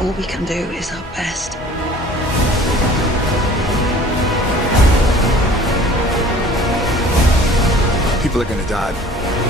All we can do is our best. People are gonna die.